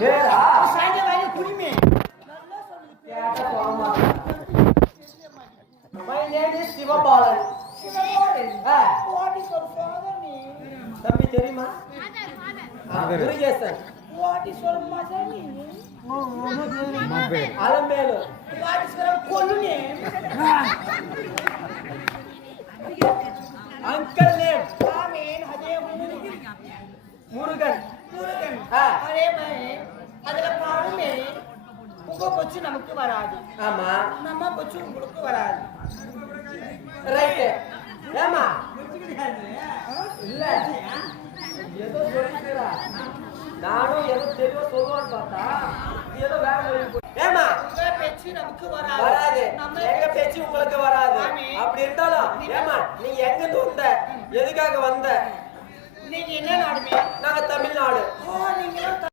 பேரா சாயந்தர வாங்கி குடிமே கேட்ட போமா My name is Sivabalan. What is your father name? தம்பி தெரியுமா? Murugesan. What is your mother name? Alamelu. What is your கொல்லு name? Uncle name. Amen. அதே முருகன். முருகன். அதே மாதிரி அதுல பாடுமே உங்க கொச்சு நமக்கு வராது. ஆமா. நம்ம கொச்சு உங்களுக்கு வராது. ரைட். ஏமா? இல்ல. ஏதோ சொல்லிக்கிறா. நானும் ஏதோ தெளிவா சொல்லுவான்னு பார்த்தா ஏதோ வேற வழி. ஏமா? உங்க பேச்சு நமக்கு வராது. வராது. எங்க பேச்சு உங்களுக்கு வராது. அப்படி இருந்தாலும் ஏமா நீங்க எங்க இருந்து வந்த? எதுக்காக வந்த? நீங்க என்ன நாடுமே? நாங்க தமிழ்நாடு. நீங்க